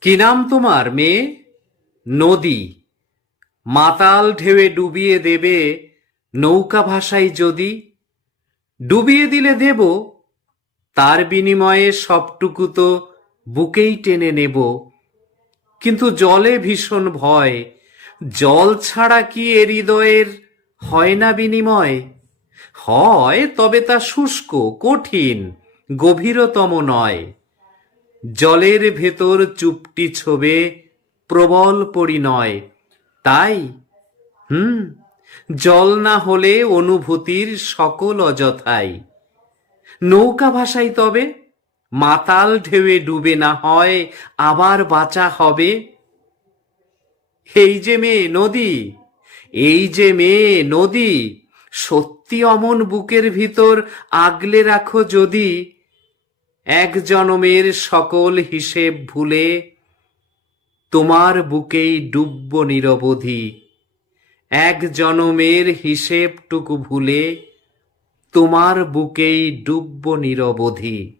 কি নাম তোমার মেয়ে? নদী। মাতাল ঢেউয়ে ডুবিয়ে দেবে নৌকা ভাষাই যদি। ডুবিয়ে দিলে দেব, তার বিনিময়ে সবটুকু তো বুকেই টেনে নেব। কিন্তু জলে ভীষণ ভয়, জল ছাড়া কি এ হৃদয়ের হয় না বিনিময়? হয়, তবে তা শুষ্ক, কঠিন, গভীরতম নয়। জলের ভেতর চুপটি ছোবে, প্রবল পরিণয়। তাই? হুম, জল না হলে অনুভূতির সকল অযথাই। নৌকা ভাষাই তবে, মাতাল ঢেউয়ে ডুবে না হয়, আবার বাঁচা হবে। এই যে মেয়ে নদী, এই যে মেয়ে নদী, সত্যি অমন বুকের ভিতর আগলে রাখো যদি এক জনমের সকল হিসেব ভুলে তোমার বুকেই ডুবব নিরবধি। এক জনমের হিসেবটুকু ভুলে তোমার বুকেই ডুবব নিরবধি।